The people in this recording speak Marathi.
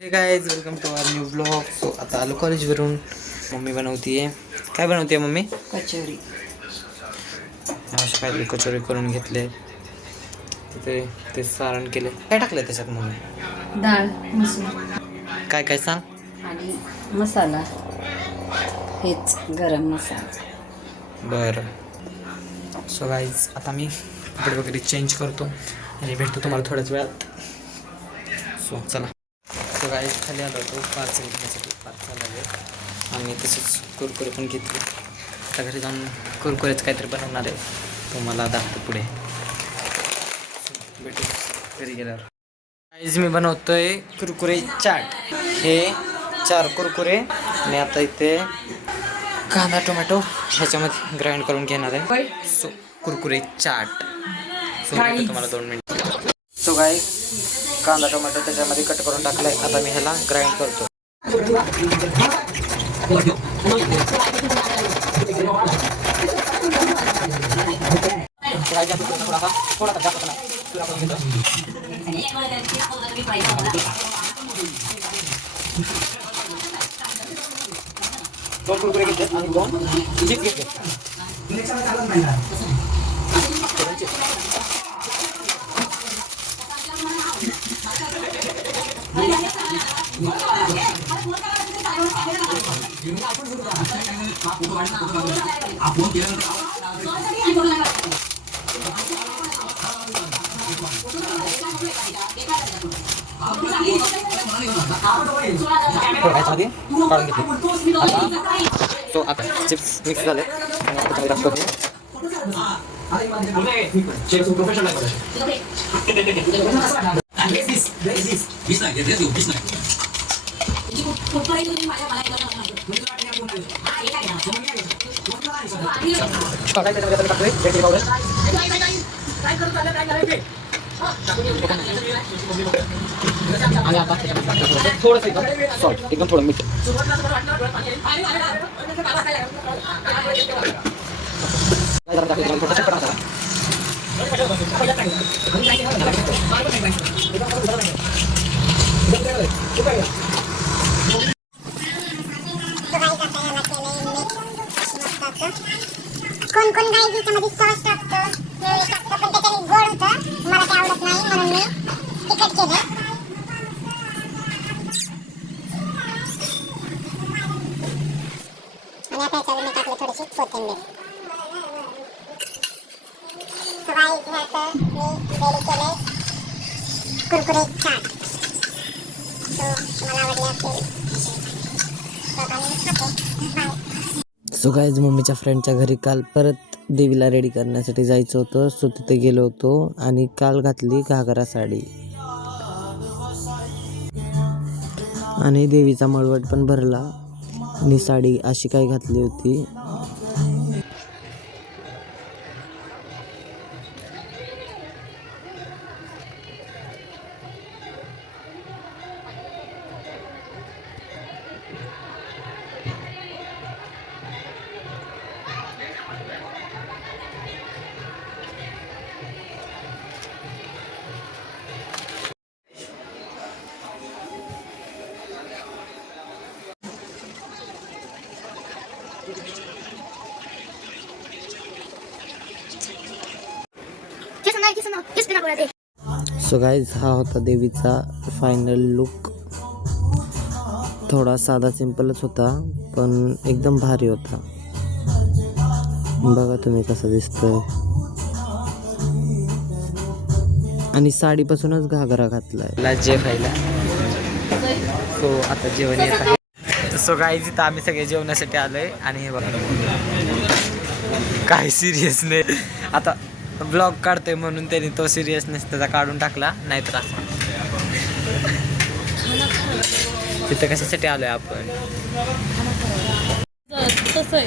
हे guys welcome to our new blog. So आता आलो कॉलेजवरून. मम्मी बनवतीये. काय बनवते मम्मी? कचोरी. अशा काहीतरी कचोरी करून घेतले. तिथे ते सारण केले. काय टाकलं त्याच्यात मम्मी? डाळ, मसूर काय काय सांग. आणि मसाला, हेच गरम मसाला. बरं. सो गाईज आता मी कपडे वगैरे चेंज करतो आणि भेटतो तुम्हाला थोड्याच वेळात. सो चला. सो गाईज खाली आलो होतो पार्सल घेण्यासाठी. पार्सल आले आणि तसेच कुरकुरे पण घेतले. आता घरी जाऊन कुरकुरेच काहीतरी बनवणार आहे. तुम्हाला दाखवतो पुढे. भेटू घरी गेल्यावर. गाईज मी बनवतोय कुरकुरे चाट. हे 4 कुरकुरे आणि आता इथे कांदा टोमॅटो ह्याच्यामध्ये ग्राइंड करून घेणार आहे. सो कुरकुरे चाट. सो तुम्हाला 2 मिनिट. सो गाईज कांदा टोमॅटो त्याच्यामध्ये कट करून टाकलाय. आता मी ह्याला ग्राइंड करतो. दोन कुरकुरे घेतले आणि 2 चिप्स घेतले. सो आता चिप्स मिक्स झाले. आणि आता थोडंसं सॉल्ट, एकदम थोडं मीठ. कोण कोण गाईज याच्यामध्ये सॉस टाकतं, पण त्याच्याने गोड होतं. मला ते आवडत नाही म्हणून मी तिखट केलं. आणि आता याच्यावर मी टाकले थोडीशी कोथिंबीर. सो गाईज ह्याचं मी रेडी केलंय कुरकुरे चाट. सो मला आवडले असेल तर आम्ही खाते. बाय. सो गाईज मम्मीच्या फ्रेंडच्या घरी काल परत देवीला रेडी करण्यासाठी जायचं होतं. सो तिथे गेलो होतो आणि काल घातली घागरा साडी आणि देवीचा मळवट पण भरला आणि साडी अशी काय घातली होती. सो गाईज हा होता देवीचा फायनल लुक. थोडा साधा सिंपलच होता पण एकदम भारी होता. बघा तुम्ही कसं दिसतोय. आणि साडीपासूनच घागरा घातलाय. जेवायला. सो आता जेवण येत आहे. सो गाईज इथं आम्ही सगळे जेवण्यासाठी आलोय आणि हे बघा काय सिरियसनेस. आता ब्लॉग काढतोय म्हणून त्यांनी तो सिरियसनेस त्याचा काढून टाकला. नाहीतर असं तिथं कशासाठी आलोय आपण. आहे